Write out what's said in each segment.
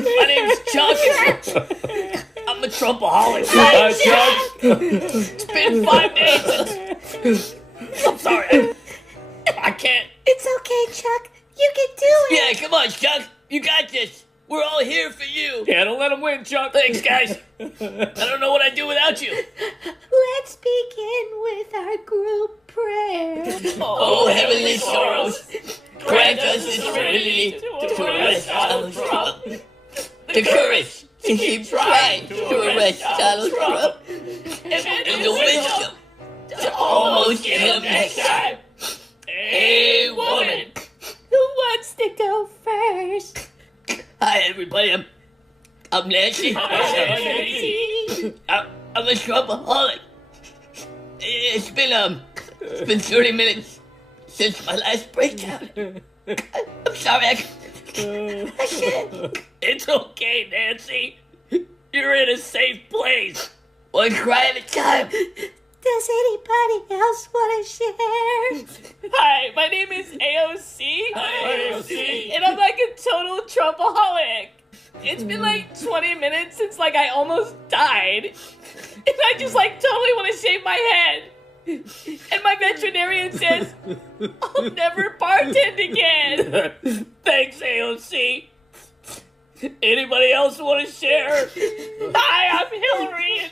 My name's Chuck. I'm a Trumpaholic. Chuck. It's been 5 days since... I'm sorry. I can't. It's okay, Chuck. You can do it. Yeah, come on, Chuck. You got this. We're all here for you. Yeah, don't let him win, Chuck. Thanks, guys. I don't know what I'd do without you. Let's begin with our group prayer. Oh, heavenly sorrows, grant us the serenity to arrest Donald Trump. The courage to keep trying to arrest Donald Trump. And the wisdom to almost get him next time. Hey, woman. Who wants to go first? Hi, everybody. I'm Nancy. I'm a Trumpaholic. It's been 30 minutes since my last breakdown. I'm sorry, I can't. It's okay, Nancy. You're in a safe place. One cry at a time. Does anybody else want to share? Hi, my name is AOC. Hi, AOC. And I'm like a total Trumpaholic. It's been like 20 minutes since like I almost died. And I just like totally want to shave my head. And my veterinarian says, I'll never bartend again. Thanks, AOC. Anybody else want to share? Hi, I'm Hillary.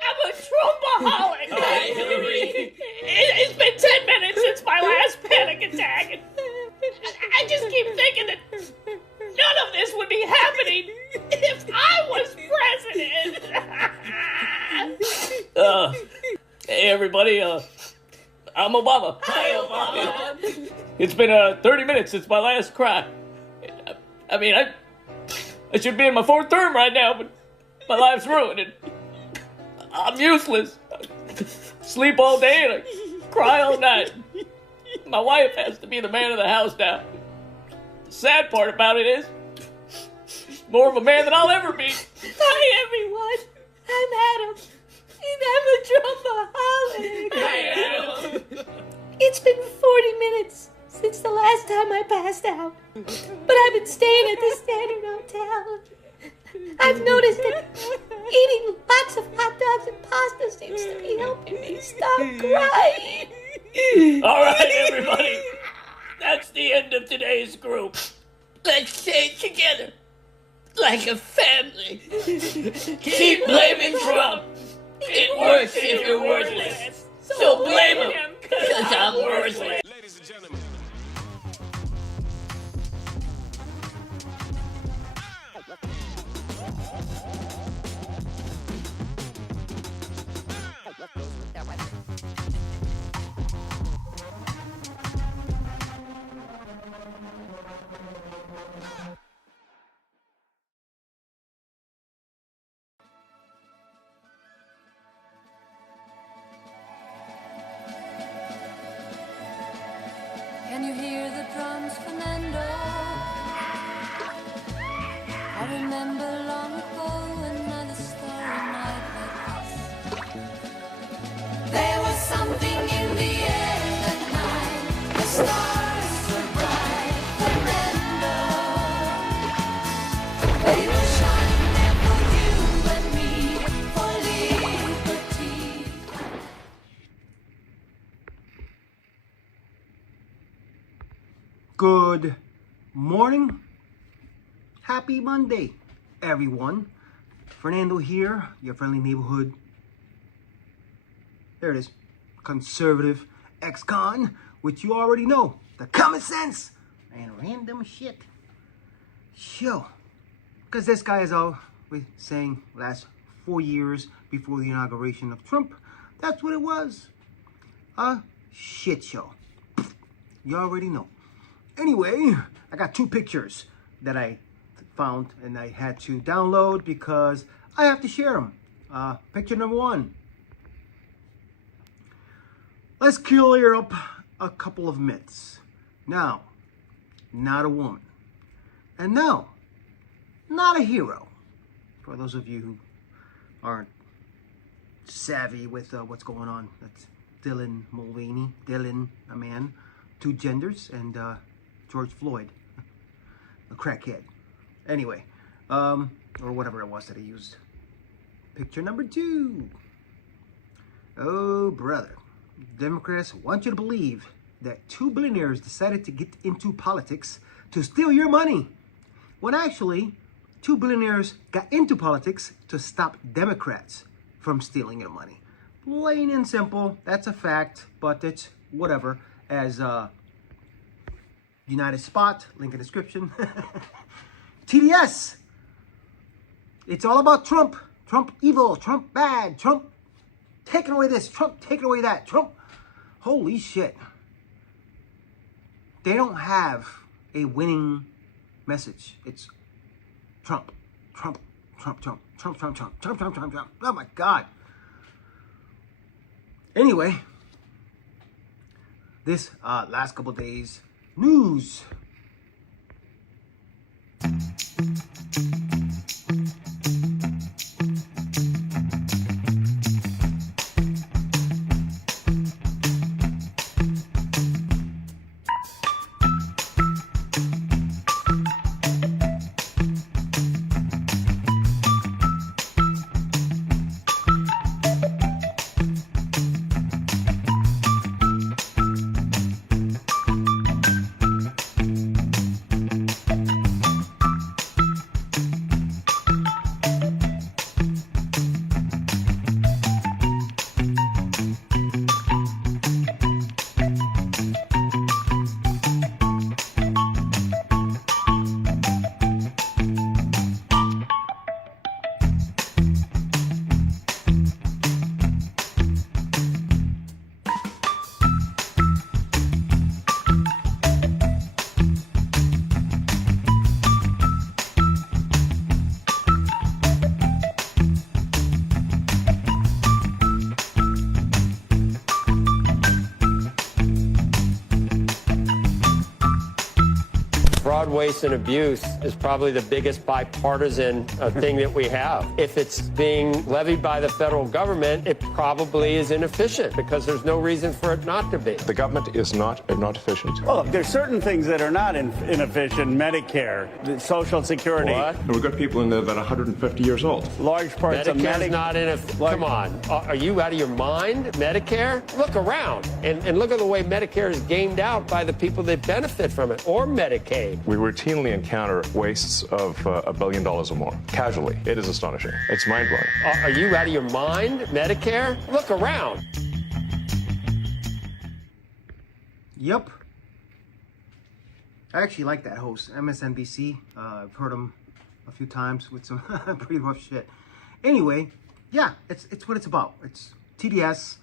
I'm a Trumpaholic. Hi, Hillary. It's been 10 minutes since my last panic attack. And I just keep thinking that none of this would be happening if I was president. Hey, everybody. I'm Obama. Hi, Obama. It's been 30 minutes since my last cry. I mean, I should be in my 4th term right now, but my life's ruined. And I'm useless. I sleep all day and I cry all night. My wife has to be the man of the house now. The sad part about it is, more of a man than I'll ever be. Hi, everyone. I'm Adam. And I'm a Trumpaholic. Hi, Adam. It's been 40 minutes since the last time I passed out. But I've been staying at the Standard Hotel. I've noticed that eating lots of hot dogs and pasta seems to be helping me stop crying. All right, everybody. That's the end of today's group. Let's say it together. Like a family. Keep blaming Trump. It works if you're worthless. So blame him, because I'm worthless. Ladies and gentlemen. Can you hear the drums, Fernando? I remember long ago another starry night like this. There was something in the air that night. The stars were bright, Fernando. They were shining there for you and me, for liberty. Good morning. Happy Monday, everyone. Fernando here, your friendly neighborhood. There it is. Conservative ex-con, which you already know. The common sense and random shit show. Because this guy is always saying last 4 years before the inauguration of Trump, that's what it was. A shit show. You already know. Anyway, I got 2 pictures that I found and I had to download because I have to share them. Picture number 1. Let's clear up a couple of myths. Now, not a woman. And no, not a hero. For those of you who aren't savvy with what's going on, that's Dylan Mulvaney. Dylan, a man, 2 genders, and George Floyd, a crackhead. Anyway, or whatever it was that he used. Picture number 2. Oh, brother. Democrats want you to believe that 2 billionaires decided to get into politics to steal your money, when actually 2 billionaires got into politics to stop Democrats from stealing your money. Plain and simple. That's a fact, but it's whatever. As United Spot, link in description. TDS. It's all about Trump. Trump evil. Trump bad. Trump taking away this. Trump taking away that. Trump. Holy shit. They don't have a winning message. It's Trump. Trump. Trump. Trump. Trump. Trump. Trump. Trump. Trump. Trump. Trump. Oh my God. Anyway, this last couple days, news. Fraud, waste, and abuse is probably the biggest bipartisan thing that we have. If it's being levied by the federal government, it probably is inefficient because there's no reason for it not to be. The government is not efficient. Well, there's certain things that are not inefficient. Medicare, Social Security. What? And we've got people in there that are 150 years old. Large parts of Medicare's not come on. Are you out of your mind? Medicare? Look around and look at the way Medicare is gamed out by the people that benefit from it, or Medicaid. We routinely encounter wastes of $1 billion or more, casually. It is astonishing. It's mind-blowing. Are you out of your mind? Medicare? Look around. Yep. I actually like that host, MSNBC. I've heard him a few times with some pretty rough shit. Anyway, yeah, it's what it's about. It's TDS.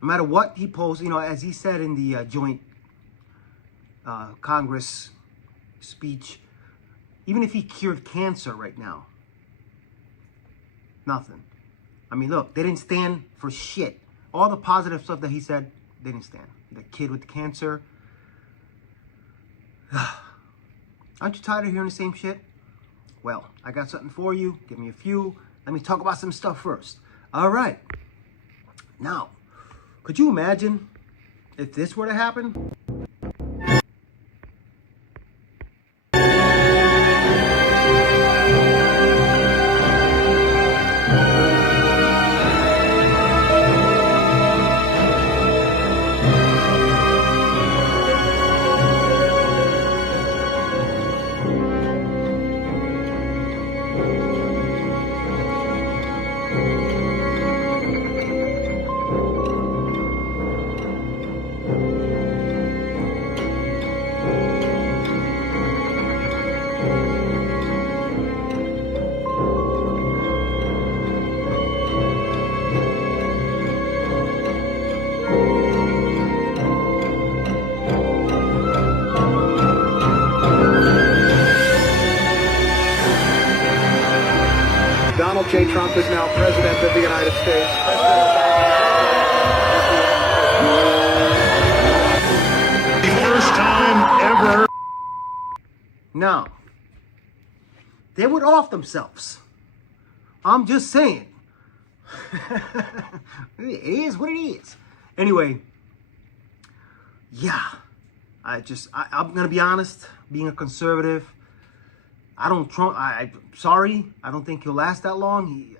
No matter what he posts, you know, as he said in the joint Congress speech, even if he cured cancer right now, nothing. I mean, look, they didn't stand for shit. All the positive stuff that he said, they didn't stand. The kid with the cancer. Aren't you tired of hearing the same shit? Well, I got something for you. Give me a few. Let me talk about some stuff first. All right. Now, could you imagine if this were to happen? Donald J. Trump is now President of the United States. The first time ever. Now, they would off themselves. I'm just saying. It is what it is. Anyway, yeah. I'm going to be honest. Being a conservative, I'm sorry. I don't think he'll last that long.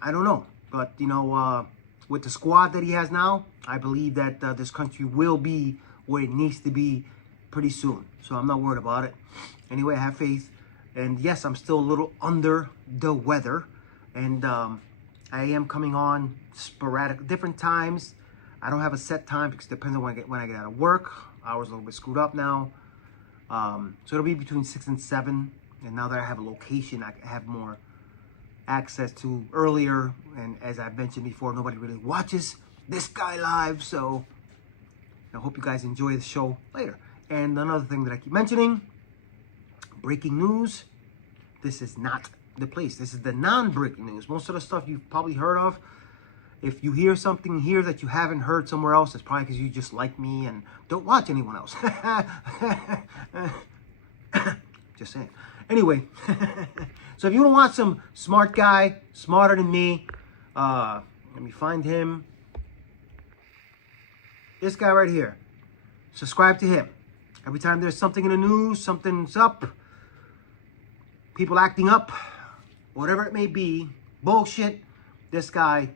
I don't know. But, you know, with the squad that he has now, I believe that this country will be where it needs to be pretty soon. So I'm not worried about it. Anyway, I have faith. And yes, I'm still a little under the weather. And I am coming on sporadic, different times. I don't have a set time because it depends on when I get out of work. Hours a little bit screwed up now. So it'll be between 6 and 7. And now that I have a location, I have more access to earlier. And as I've mentioned before, nobody really watches this guy live. So I hope you guys enjoy the show later. And another thing that I keep mentioning, breaking news. This is not the place. This is the non-breaking news. Most of the stuff you've probably heard of. If you hear something here that you haven't heard somewhere else, it's probably because you just like me and don't watch anyone else. Just saying. Anyway, so if you want to watch some smart guy, smarter than me, let me find him. This guy right here. Subscribe to him. Every time there's something in the news, something's up, people acting up, whatever it may be, bullshit, this guy,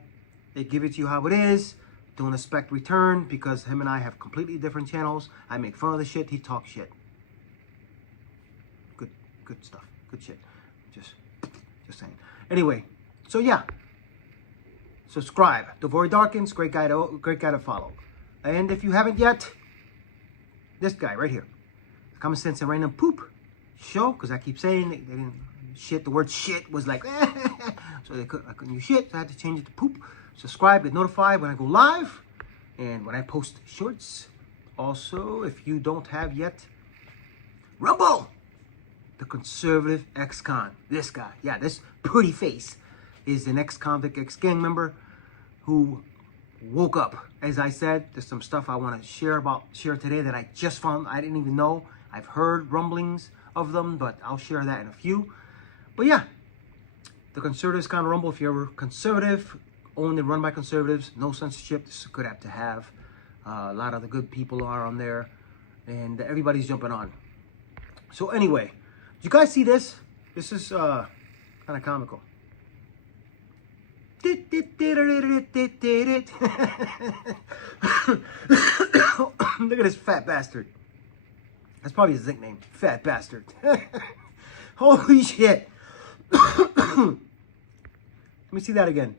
they give it to you how it is. Don't expect return because him and I have completely different channels. I make fun of the shit, he talks shit. Good stuff, good shit. Just saying. Anyway, so yeah, subscribe. DeVory Darkins, great guy to follow. And if you haven't yet, this guy right here, Common Sense and Random Poop Show, because I keep saying they didn't shit. The word shit was like, so I couldn't use shit. So I had to change it to poop. Subscribe, get notified when I go live and when I post shorts. Also, if you don't have yet, Rumble, the conservative ex-con. This guy, yeah, this pretty face is an ex-convict, ex-gang member who woke up. As I said, there's some stuff I want to share today that I just found. I didn't even know. I've heard rumblings of them, but I'll share that in a few. But yeah, the conservatives kind of rumble. If you're conservative, owned and run by conservatives, no censorship, this is a good app to have. A lot of the good people are on there, and everybody's jumping on. So anyway, did you guys see this? This is kind of comical. Look at this fat bastard. That's probably his nickname, fat bastard. Holy shit. Let me see that again.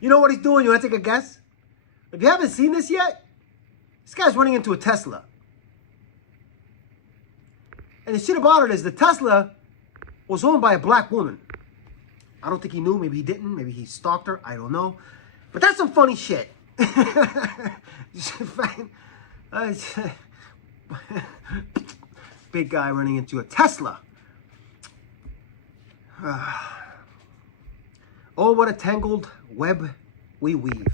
You know what he's doing? You want to take a guess? If you haven't seen this yet, this guy's running into a Tesla. And the shit about it is the Tesla was owned by a black woman. I don't think he knew. Maybe he didn't. Maybe he stalked her. I don't know. But that's some funny shit. Big guy running into a Tesla. Oh, what a tangled web we weave.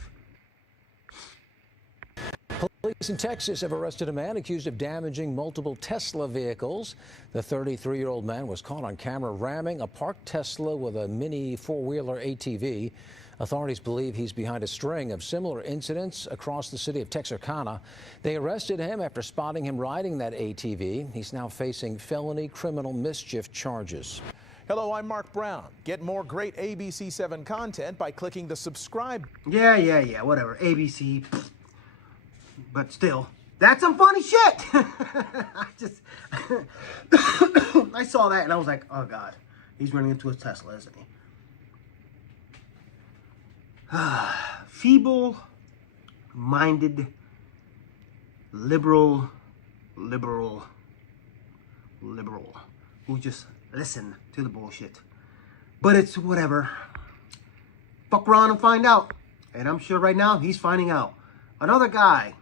Police in Texas have arrested a man accused of damaging multiple Tesla vehicles. The 33-year-old man was caught on camera ramming a parked Tesla with a mini four-wheeler ATV. Authorities believe he's behind a string of similar incidents across the city of Texarkana. They arrested him after spotting him riding that ATV. He's now facing felony criminal mischief charges. Hello, I'm Mark Brown. Get more great ABC7 content by clicking the subscribe. Yeah, whatever. ABC. But still, that's some funny shit. I saw that and I was like, oh God, he's running into a Tesla, isn't he? Feeble-minded, liberal, who just listen to the bullshit. But it's whatever. Fuck around and find out. And I'm sure right now he's finding out. Another guy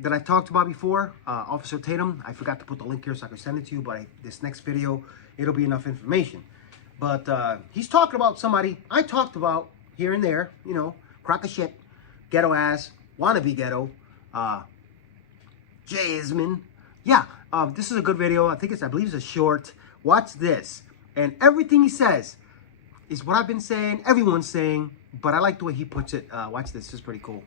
that I talked about before, Officer Tatum. I forgot to put the link here so I could send it to you, but this next video, it'll be enough information. But he's talking about somebody I talked about here and there, you know, crock of shit, ghetto ass, wannabe ghetto, Jasmine. Yeah, this is a good video. I believe it's a short. Watch this. And everything he says is what I've been saying, everyone's saying, but I like the way he puts it. Watch this, it's pretty cool.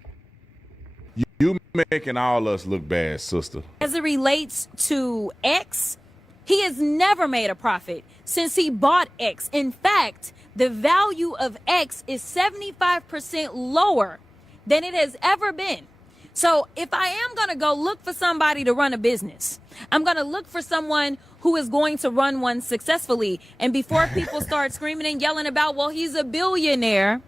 You Making all us look bad, sister. As it relates to X, he has never made a profit since he bought X. In fact, the value of X is 75% lower than it has ever been. So if I am going to go look for somebody to run a business, I'm going to look for someone who is going to run one successfully. And before people start screaming and yelling about, well, he's a billionaire.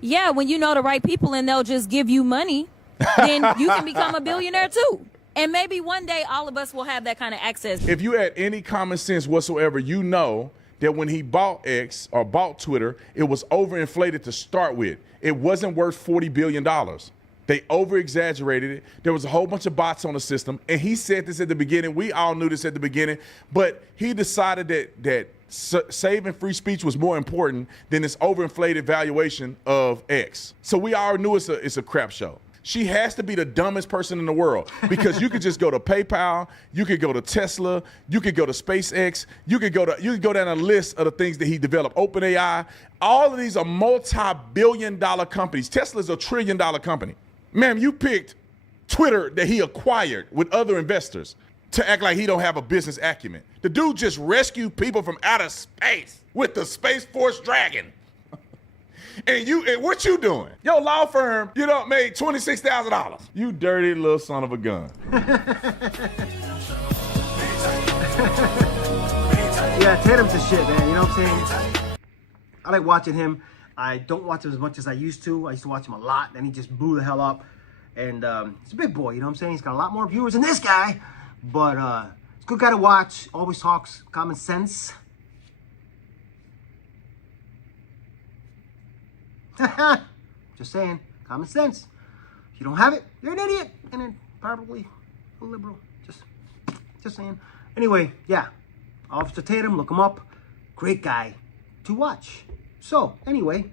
Yeah, when you know the right people and they'll just give you money, then you can become a billionaire too. And maybe one day all of us will have that kind of access. If you had any common sense whatsoever, you know that when he bought X or bought Twitter, it was overinflated to start with. It wasn't worth $40 billion. They over-exaggerated it. There was a whole bunch of bots on the system. And he said this at the beginning. We all knew this at the beginning. But he decided that saving free speech was more important than this overinflated valuation of X. So we all knew it's a crap show. She has to be the dumbest person in the world because you could just go to PayPal, you could go to Tesla, you could go to SpaceX, you could go down a list of the things that he developed. OpenAI, all of these are multi-billion-dollar companies. Tesla's $1 trillion company. Ma'am, you picked Twitter that he acquired with other investors to act like he don't have a business acumen. The dude just rescued people from outer space with the Space Force Dragon. And what you doing? Your law firm, you done made $26,000. You dirty little son of a gun. Yeah, Tatum's the shit, man. You know what I'm saying? I like watching him. I don't watch him as much as I used to. I used to watch him a lot. Then he just blew the hell up. And he's a big boy, you know what I'm saying? He's got a lot more viewers than this guy. But he's a good guy to watch. Always talks common sense. Just saying, common sense. If you don't have it, you're an idiot, and then probably a liberal. Just saying. Anyway, yeah, Officer Tatum, look him up. Great guy to watch. So, anyway.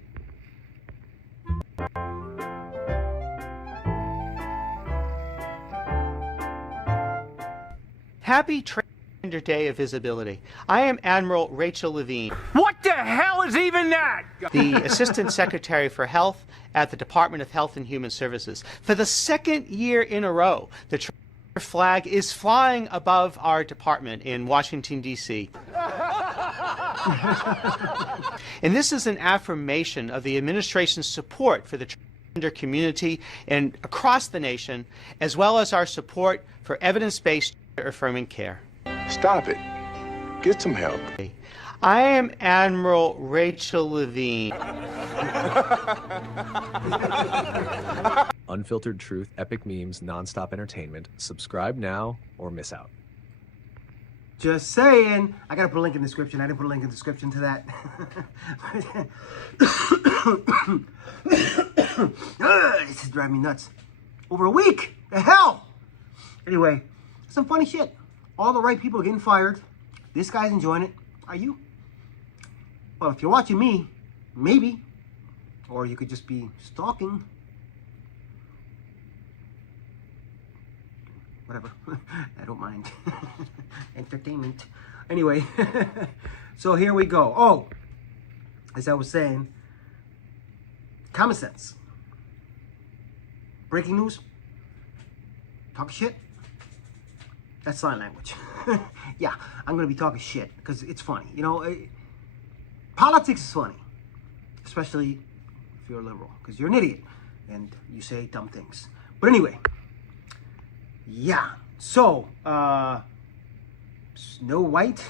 Happy Transgender Day of Visibility. I am Admiral Rachel Levine. What the hell is even that? The Assistant Secretary for Health at the Department of Health and Human Services. For the second year in a row, the transgender flag is flying above our department in Washington, D.C. And this is an affirmation of the administration's support for the transgender community and across the nation, as well as our support for evidence-based affirming care. Stop it. Get some help. I am Admiral Rachel Levine. Unfiltered truth, epic memes, nonstop entertainment. Subscribe now or miss out. Just saying. I gotta put a link in the description. I didn't put a link in the description to that. This is driving me nuts. Over a week. The hell. Anyway, some funny shit. All the right people are getting fired. This guy's enjoying it. Are you? Well, if you're watching me, maybe. Or you could just be stalking. Whatever. I don't mind. Entertainment. Anyway. So here we go. Oh, as I was saying, common sense. Breaking news. Talk shit. That's sign language. Yeah, I'm going to be talking shit because it's funny. You know, politics is funny, especially if you're a liberal, because you're an idiot and you say dumb things. But anyway, yeah. So, Snow White,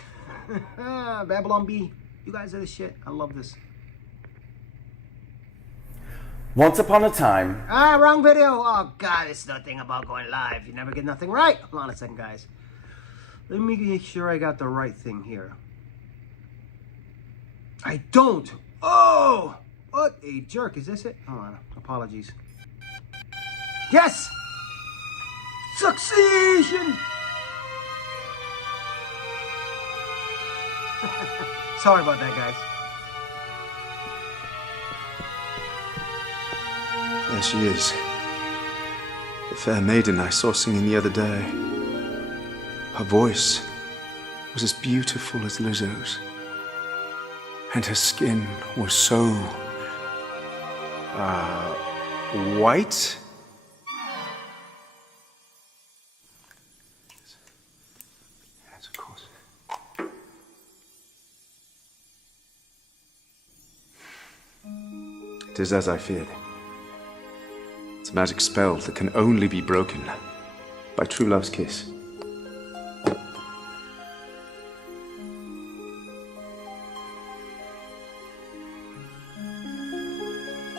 Babylon Bee, you guys are the shit. I love this. Once upon a time. Wrong video. Oh, God, it's nothing about going live. You never get nothing right. Hold on a second, guys. Let me make sure I got the right thing here. I don't. Oh, what a jerk. Is this it? Hold on. Apologies. Yes! Succession! Sorry about that, guys. There she is. The fair maiden I saw singing the other day. Her voice was as beautiful as Lizzo's. And her skin was so... white? It is as I feared. It's a magic spell that can only be broken by true love's kiss.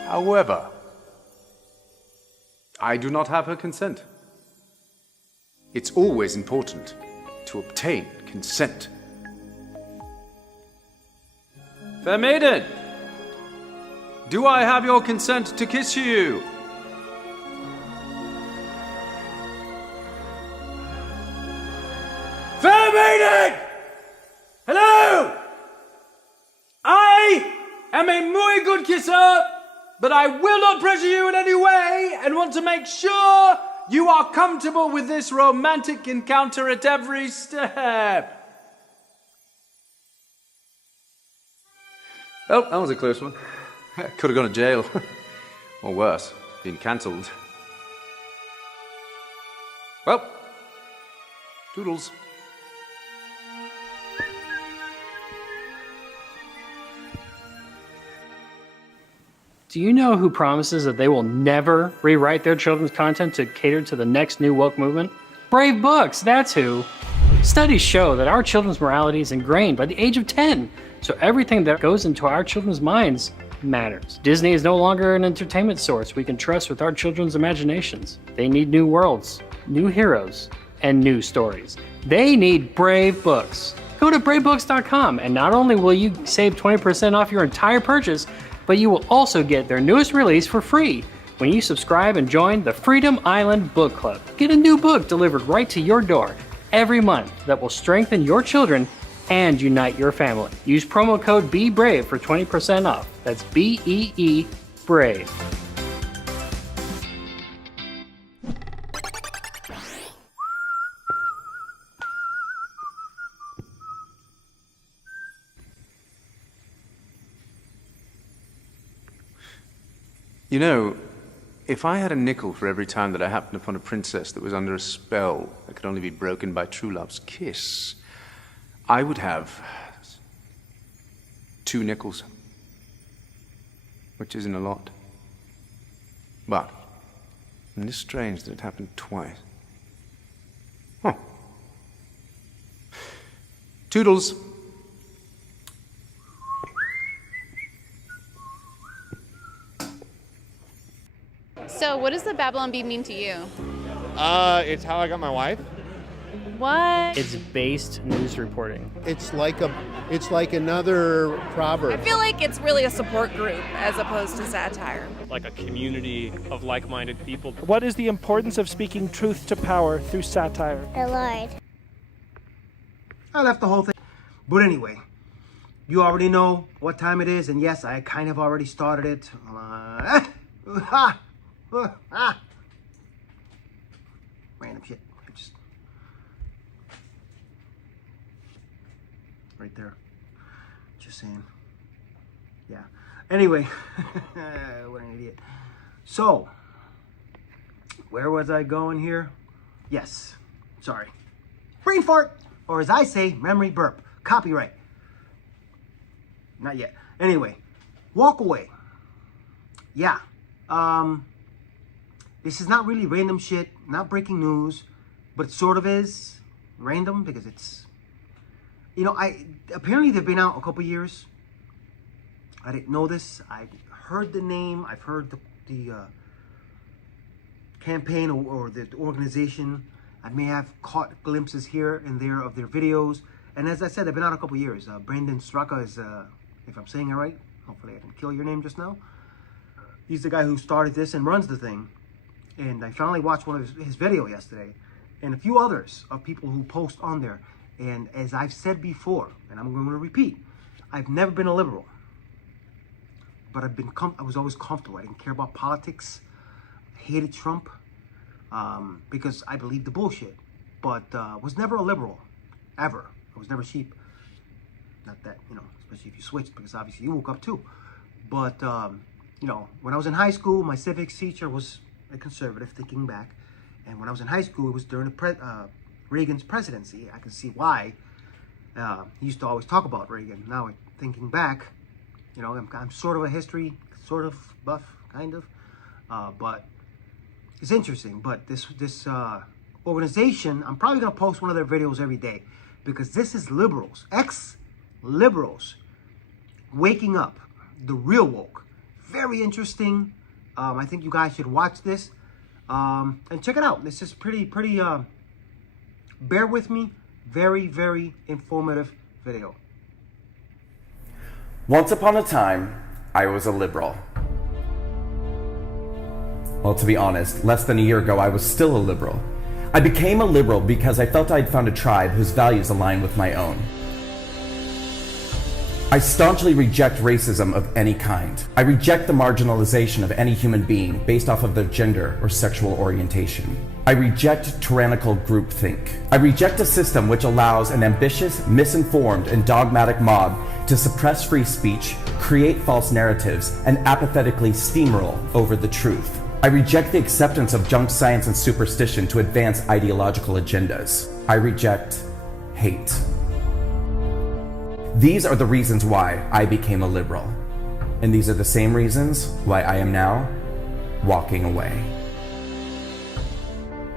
However, I do not have her consent. It's always important to obtain consent. Fair maiden, do I have your consent to kiss you? Fair maiden! Hello! I am a muy good kisser, but I will not pressure you in any way and want to make sure you are comfortable with this romantic encounter at every step. Well, that was a close one. Could have gone to jail. Or worse, been cancelled. Well, toodles. Do you know who promises that they will never rewrite their children's content to cater to the next new woke movement? Brave Books, that's who. Studies show that our children's morality is ingrained by the age of 10, so everything that goes into our children's minds matters. Disney is no longer an entertainment source we can trust with our children's imaginations. They need new worlds, new heroes, and new stories. They need Brave Books. Go to bravebooks.com and not only will you save 20% off your entire purchase, but you will also get their newest release for free when you subscribe and join the Freedom Island Book Club. Get a new book delivered right to your door every month that will strengthen your children and unite your family. Use promo code BEBRAVE for 20% off. That's BEE BRAVE. You know, if I had a nickel for every time that I happened upon a princess that was under a spell that could only be broken by true love's kiss, I would have 2 nickels, which isn't a lot. But it is strange that it happened twice. Huh. Toodles. So, what does the Babylon Bee mean to you? It's how I got my wife. What? It's based news reporting. It's like another proverb. I feel like it's really a support group as opposed to satire. Like a community of like-minded people. What is the importance of speaking truth to power through satire? The Lord. I left the whole thing. But anyway, you already know what time it is, and yes, I kind of already started it. Random shit. Just right there. Just saying. Yeah. Anyway, what an idiot. So, where was I going here? Yes. Sorry. Brain fart, or as I say, memory burp. Copyright. Not yet. Anyway, walk away. Yeah. This is not really random shit, not breaking news, but it sort of is random because it's, you know, apparently they've been out a couple years. I didn't know this. I heard the name. I've heard the campaign or the organization. I may have caught glimpses here and there of their videos. And as I said, they've been out a couple years. Brandon Straka is, if I'm saying it right, hopefully I didn't kill your name just now. He's the guy who started this and runs the thing. And I finally watched one of his video yesterday, and a few others of people who post on there. And as I've said before, and I'm going to repeat, I've never been a liberal, but I was always comfortable. I didn't care about politics. I hated Trump because I believed the bullshit, but was never a liberal, ever. I was never sheep. Not that, you know, especially if you switched, because obviously you woke up too. But, you know, when I was in high school, my civics teacher was a conservative, thinking back. And when I was in high school, it was during Reagan's presidency. I can see why. He used to always talk about Reagan. Now, thinking back, You know, I'm sort of a history, sort of buff, kind of, but it's interesting. But this organization, I'm probably gonna post one of their videos every day, because this is liberals, ex-liberals, waking up, the real woke. Very interesting. I think you guys should watch this and check it out. This is pretty. Bear with me. Very, very informative video. Once upon a time, I was a liberal. Well, to be honest, less than a year ago, I was still a liberal. I became a liberal because I felt I'd found a tribe whose values aligned with my own. I staunchly reject racism of any kind. I reject the marginalization of any human being based off of their gender or sexual orientation. I reject tyrannical groupthink. I reject a system which allows an ambitious, misinformed, and dogmatic mob to suppress free speech, create false narratives, and apathetically steamroll over the truth. I reject the acceptance of junk science and superstition to advance ideological agendas. I reject hate. These are the reasons why I became a liberal. And these are the same reasons why I am now walking away.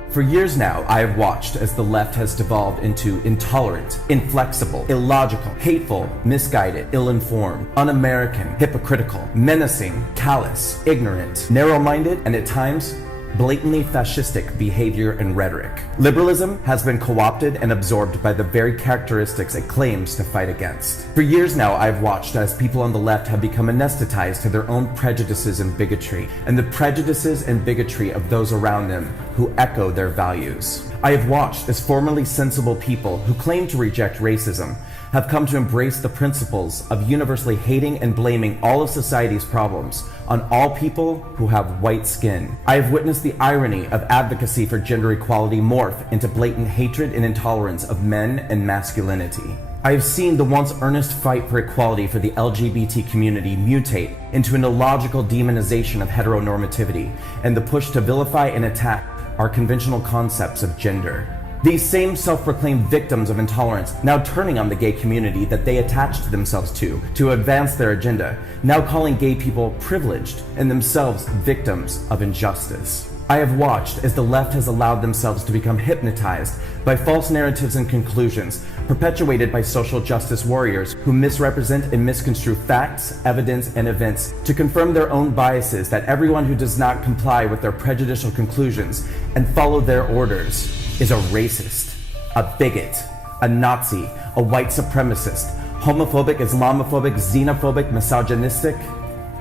For years now, I have watched as the left has devolved into intolerant, inflexible, illogical, hateful, misguided, ill-informed, un-American, hypocritical, menacing, callous, ignorant, narrow-minded, and at times, blatantly fascistic behavior and rhetoric. Liberalism has been co-opted and absorbed by the very characteristics it claims to fight against. For years now, I've watched as people on the left have become anesthetized to their own prejudices and bigotry, and the prejudices and bigotry of those around them who echo their values. I have watched as formerly sensible people who claim to reject racism have come to embrace the principles of universally hating and blaming all of society's problems on all people who have white skin. I have witnessed the irony of advocacy for gender equality morph into blatant hatred and intolerance of men and masculinity. I have seen the once earnest fight for equality for the LGBT community mutate into an illogical demonization of heteronormativity and the push to vilify and attack our conventional concepts of gender. These same self-proclaimed victims of intolerance now turning on the gay community that they attached themselves to advance their agenda, now calling gay people privileged and themselves victims of injustice. I have watched as the left has allowed themselves to become hypnotized by false narratives and conclusions perpetuated by social justice warriors who misrepresent and misconstrue facts, evidence, and events to confirm their own biases that everyone who does not comply with their prejudicial conclusions and follow their orders is a racist, a bigot, a Nazi, a white supremacist, homophobic, Islamophobic, xenophobic, misogynistic,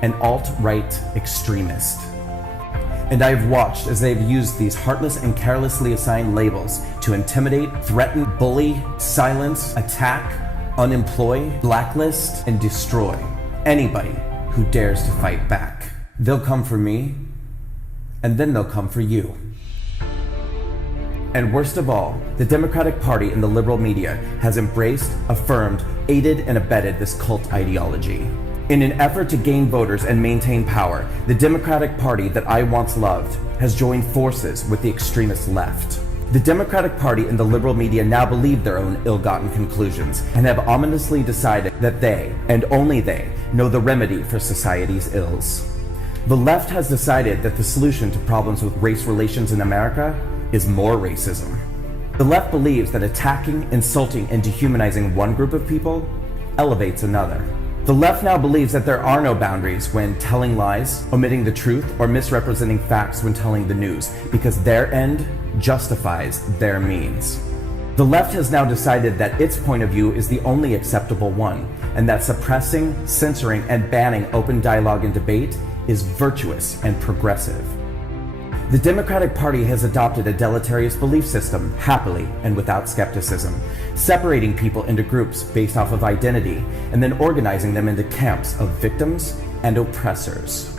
and alt-right extremist. And I have watched as they have used these heartless and carelessly assigned labels to intimidate, threaten, bully, silence, attack, unemploy, blacklist, and destroy anybody who dares to fight back. They'll come for me, and then they'll come for you. And worst of all, the Democratic Party and the liberal media has embraced, affirmed, aided, and abetted this cult ideology. In an effort to gain voters and maintain power, the Democratic Party that I once loved has joined forces with the extremist left. The Democratic Party and the liberal media now believe their own ill-gotten conclusions and have ominously decided that they, and only they, know the remedy for society's ills. The left has decided that the solution to problems with race relations in America is more racism. The left believes that attacking, insulting, and dehumanizing one group of people elevates another. The left now believes that there are no boundaries when telling lies, omitting the truth, or misrepresenting facts when telling the news, because their end justifies their means. The left has now decided that its point of view is the only acceptable one, and that suppressing, censoring, and banning open dialogue and debate is virtuous and progressive. The Democratic Party has adopted a deleterious belief system, happily and without skepticism, separating people into groups based off of identity and then organizing them into camps of victims and oppressors.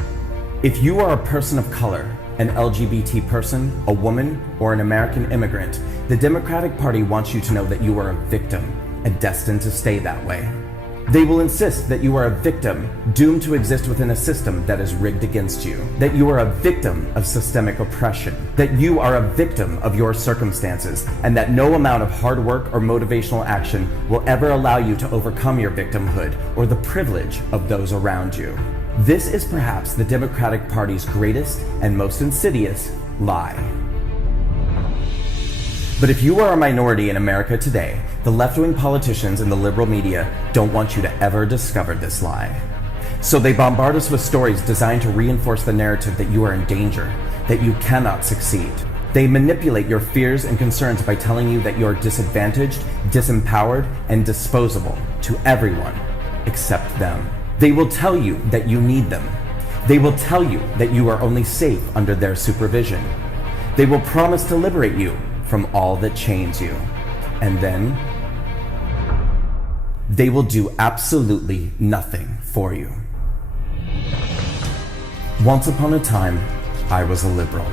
If you are a person of color, an LGBT person, a woman, or an American immigrant, the Democratic Party wants you to know that you are a victim and destined to stay that way. They will insist that you are a victim doomed to exist within a system that is rigged against you, that you are a victim of systemic oppression, that you are a victim of your circumstances, and that no amount of hard work or motivational action will ever allow you to overcome your victimhood or the privilege of those around you. This is perhaps the Democratic Party's greatest and most insidious lie. But if you are a minority in America today, the left-wing politicians and the liberal media don't want you to ever discover this lie. So they bombard us with stories designed to reinforce the narrative that you are in danger, that you cannot succeed. They manipulate your fears and concerns by telling you that you are disadvantaged, disempowered, and disposable to everyone except them. They will tell you that you need them. They will tell you that you are only safe under their supervision. They will promise to liberate you from all that chains you. And then they will do absolutely nothing for you. Once upon a time, I was a liberal.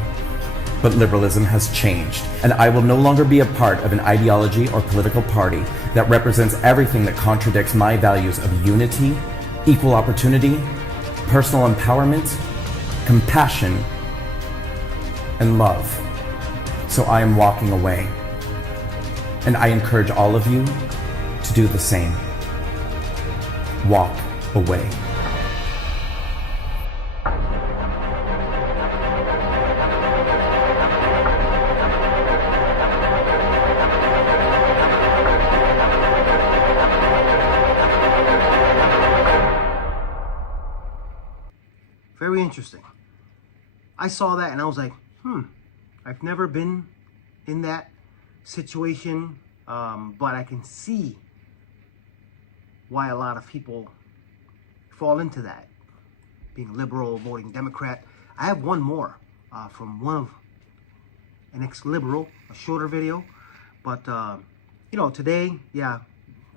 But liberalism has changed, and I will no longer be a part of an ideology or political party that represents everything that contradicts my values of unity, equal opportunity, personal empowerment, compassion, and love. So I am walking away. And I encourage all of you to do the same. Walk away. Very interesting. I saw that and I was like, I've never been in that situation, but I can see why a lot of people fall into that, being liberal, voting Democrat. I have one more from one of an ex-liberal, a shorter video, but today, yeah,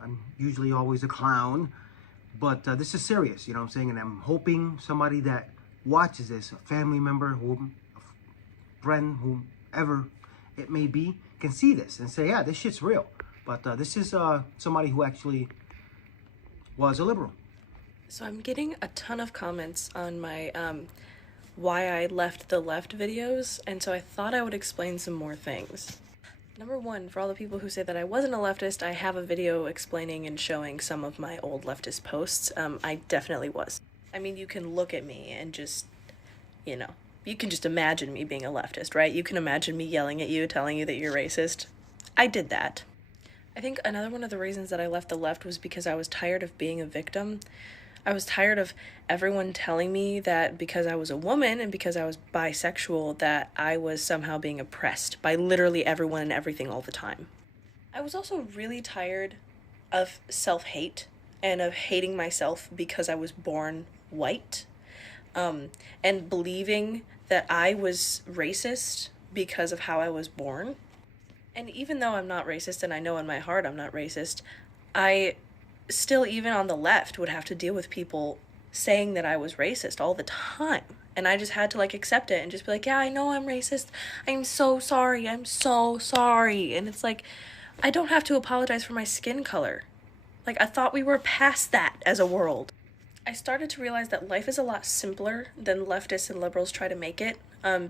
I'm usually always a clown, but this is serious, you know what I'm saying? And I'm hoping somebody that watches this, a family member, a friend, whomever it may be, can see this and say, yeah, this shit's real. But this is somebody who actually was a liberal. So I'm getting a ton of comments on my why I left the left videos, and so I thought I would explain some more things. Number one, for all the people who say that I wasn't a leftist, I have a video explaining and showing some of my old leftist posts. I definitely was. I mean, you can look at me and just, you can just imagine me being a leftist, right? You can imagine me yelling at you, telling you that you're racist. I did that. I think another one of the reasons that I left the left was because I was tired of being a victim. I was tired of everyone telling me that because I was a woman and because I was bisexual that I was somehow being oppressed by literally everyone and everything all the time. I was also really tired of self-hate and of hating myself because I was born white, and believing that I was racist because of how I was born. And even though I'm not racist, and I know in my heart I'm not racist, I still, even on the left, would have to deal with people saying that I was racist all the time. And I just had to accept it and just be like, yeah, I know I'm racist. I'm so sorry. I'm so sorry. And it's like, I don't have to apologize for my skin color. I thought we were past that as a world. I started to realize that life is a lot simpler than leftists and liberals try to make it,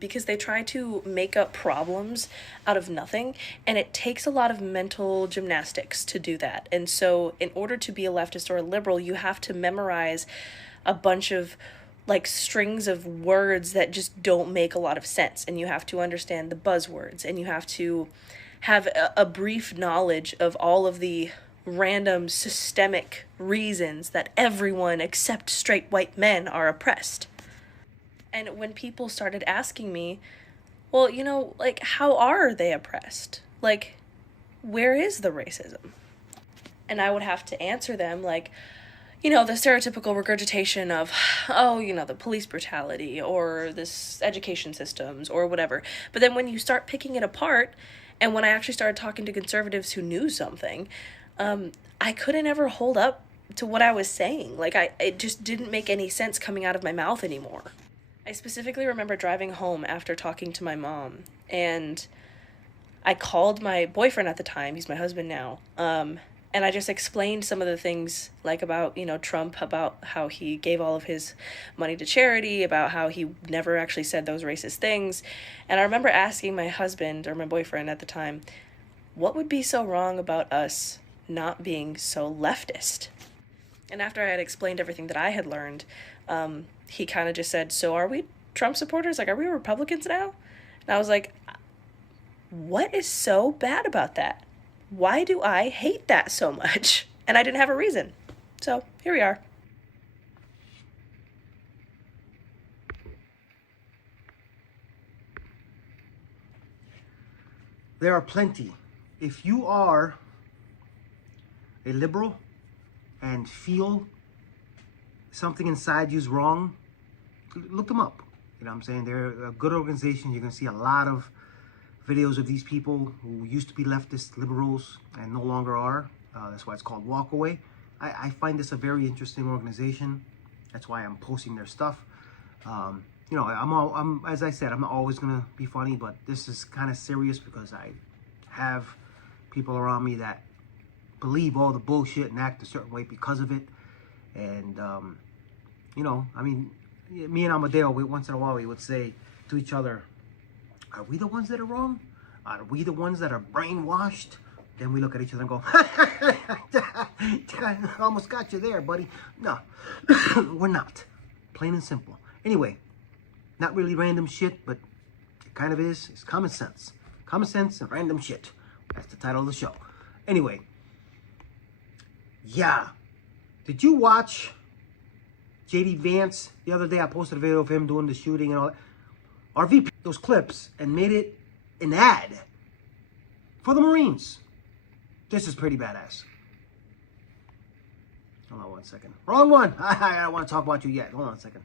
because they try to make up problems out of nothing, and it takes a lot of mental gymnastics to do that. And so in order to be a leftist or a liberal, you have to memorize a bunch of strings of words that just don't make a lot of sense, and you have to understand the buzzwords, and you have to have a brief knowledge of all of the random systemic reasons that everyone except straight white men are oppressed. And when people started asking me, well, how are they oppressed? Where is the racism? And I would have to answer them the stereotypical regurgitation of, the police brutality or this education systems or whatever. But then when you start picking it apart, and when I actually started talking to conservatives who knew something, I couldn't ever hold up to what I was saying. It just didn't make any sense coming out of my mouth anymore. I specifically remember driving home after talking to my mom, and I called my boyfriend at the time, he's my husband now, And I just explained some of the things, like about, you know, Trump, about how he gave all of his money to charity, about how he never actually said those racist things. And I remember asking my husband, or my boyfriend at the time, what would be so wrong about us not being so leftist? And after I had explained everything that I had learned, he kind of just said, so are we Trump supporters? Like, are we Republicans now? And I was like, what is so bad about that? Why do I hate that so much? And I didn't have a reason. So here we are. There are plenty. If you are a liberal and feel something inside you is wrong, look them up. You know what I'm saying? They're a good organization. You're going to see a lot of videos of these people who used to be leftist liberals and no longer are. That's why it's called Walkaway. I find this a very interesting organization. That's why I'm posting their stuff. You know, I'm as I said, I'm not always gonna be funny, but this is kind of serious because I have people around me that believe all the bullshit and act a certain way because of it. And you know, I mean, me and Amadeo, once in a while we would say to each other, are we the ones that are wrong? Are we the ones that are brainwashed? Then we look at each other and go, I almost got you there, buddy. No, we're not. Plain and simple. Anyway, not really random shit, but it kind of is. It's common sense. Common sense and random shit. That's the title of the show. Anyway, yeah. Did you watch J.D. Vance the other day? I posted a video of him doing the shooting and all that. RVP those clips and made it an ad for the Marines. This is pretty badass. Hold on one second. Wrong one. I don't want to talk about you yet. Hold on a second.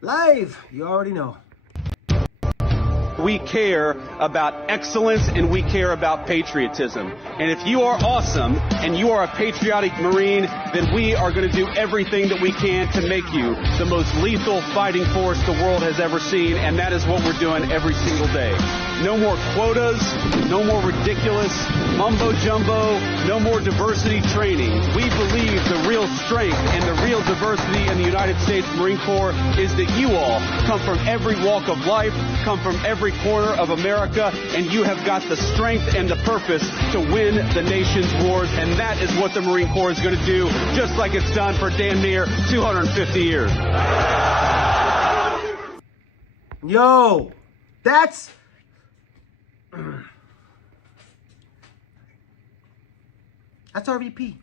Live. You already know. We care about excellence and we care about patriotism. And if you are awesome and you are a patriotic Marine, then we are going to do everything that we can to make you the most lethal fighting force the world has ever seen. And that is what we're doing every single day. No more quotas, no more ridiculous mumbo jumbo, no more diversity training. We believe the real strength and the real diversity in the United States Marine Corps is that you all come from every walk of life, come from every corner of America, and you have got the strength and the purpose to win the nation's wars, and that is what the Marine Corps is going to do, just like it's done for damn near 250 years. Yo, that's... That's RVP.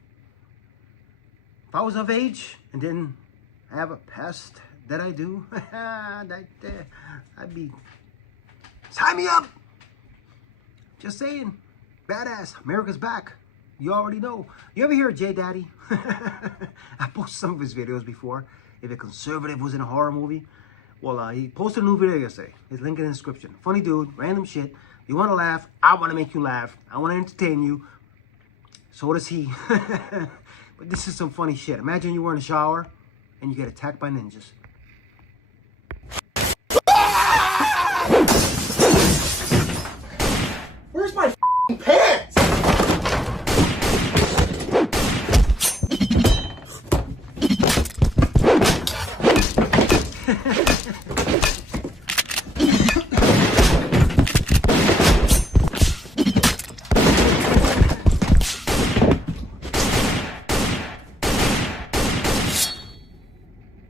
If I was of age and didn't have a past that I do, I'd be... Sign me up! Just saying. Badass. America's back. You already know. You ever hear of J Daddy? I posted some of his videos before. If a conservative was in a horror movie. Well, he posted a new video yesterday. His link in the description. Funny dude. Random shit. You want to laugh? I want to make you laugh. I want to entertain you. So does he. But this is some funny shit. Imagine you were in a shower and you get attacked by ninjas. Where's my f***ing pants?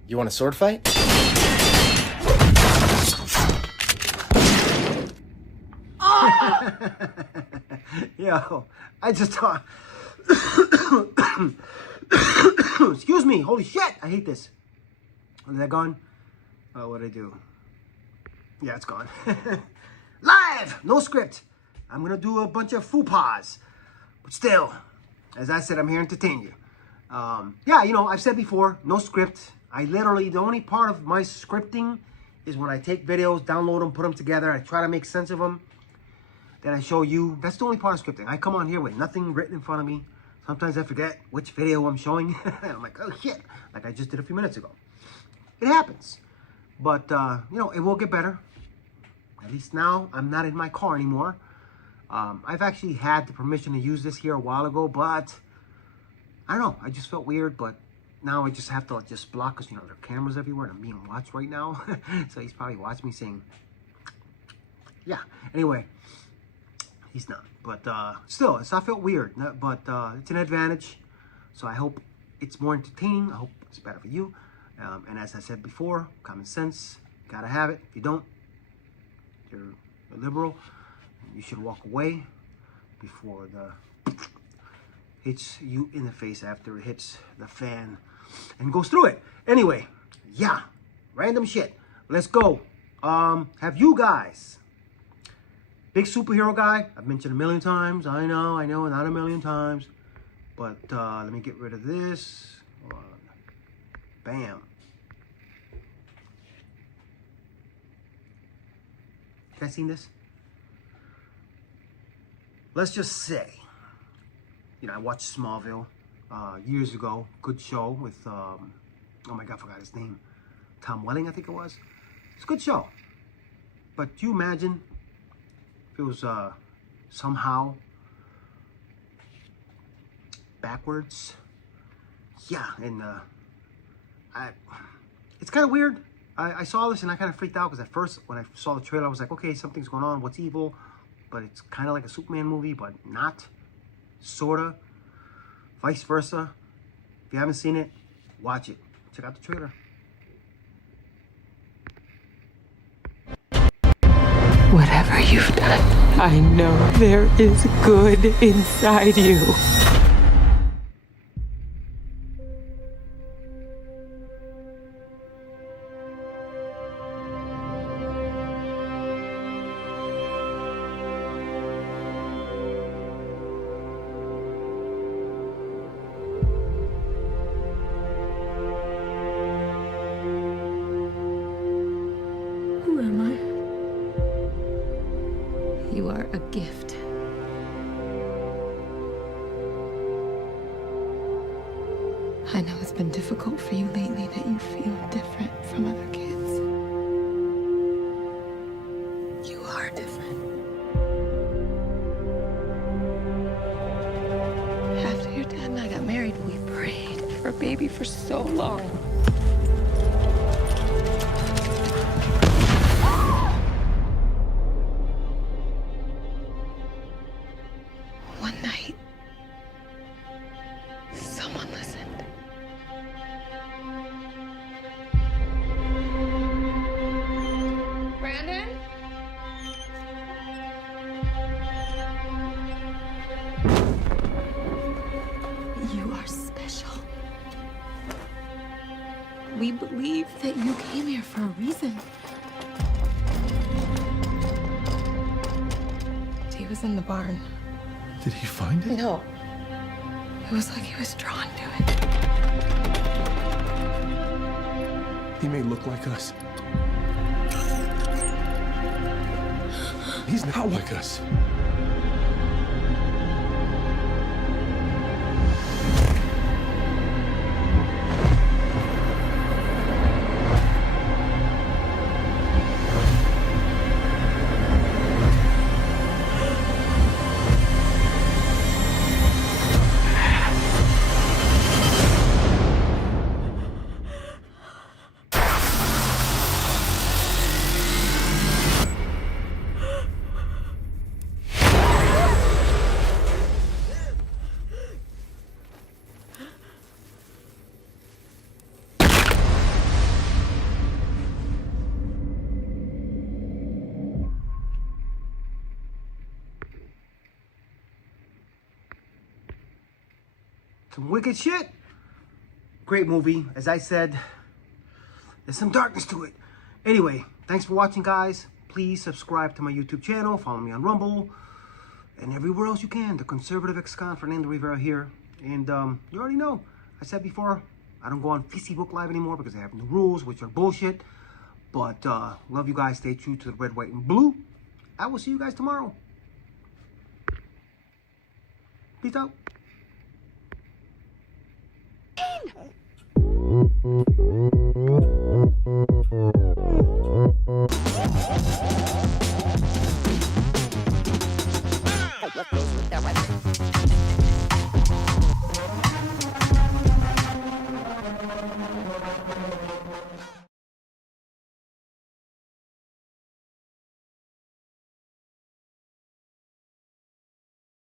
You want a sword fight? Yo, I just thought... Excuse me, holy shit, I hate this. Is that gone? Oh, what'd I do? Yeah, it's gone. Live, no script. I'm gonna do a bunch of faux pas. But still, as I said, I'm here to entertain you. Yeah, you know, I've said before, no script. I literally, the only part of my scripting is when I take videos, download them, put them together, I try to make sense of them. Then I show you. That's the only part of scripting. I come on here with nothing written in front of me. Sometimes I forget which video I'm showing. I'm like, oh shit, like I just did a few minutes ago. It happens. But, you know, it will get better. At least now I'm not in my car anymore. I've actually had the permission to use this here a while ago, but I don't know. I just felt weird, but now I just have to just block because, you know, there are cameras everywhere and I'm being watched right now. So he's probably watching me saying, yeah. Anyway, he's not. But still, I felt weird, but it's an advantage. So I hope it's more entertaining. I hope it's better for you. And as I said before, common sense, gotta have it. If you don't, you're a liberal. You should walk away before the hits you in the face after it hits the fan and goes through it. Anyway, yeah, random shit. Let's go. Have you guys, big superhero guy, I've mentioned a million times. I know, not a million times. But let me get rid of this. Bam. You guys seen this? Let's just say, you know, I watched Smallville years ago. Good show with, oh my God, I forgot his name. Tom Welling, I think it was. It's a good show. But do you imagine if it was somehow backwards? Yeah, and it's kind of weird. I saw this and I kind of freaked out because at first when I saw the trailer I was like, okay, something's going on, what's evil? But it's kind of like a Superman movie, but not, sorta, vice versa. If you haven't seen it, watch it. Check out the trailer. Whatever you've done, I know there is good inside you. Who am I? You are a gift. I know it's been difficult for you lately that you feel different from other kids. You are different. After your dad and I got married, we prayed for a baby for so long. One night, someone listened. Brandon? You are special. We believe that you came here for a reason. He was in the barn. Did he find it? No. It was like he was drawn to it. He may look like us. He's not like us. Some wicked shit. Great movie. As I said, there's some darkness to it. Anyway, thanks for watching, guys. Please subscribe to my YouTube channel. Follow me on Rumble. And everywhere else you can. The conservative ex-con, Fernando Rivera here. And you already know. I said before, I don't go on Facebook Live anymore because they have new rules, which are bullshit. But love you guys. Stay true to the red, white, and blue. I will see you guys tomorrow. Peace out.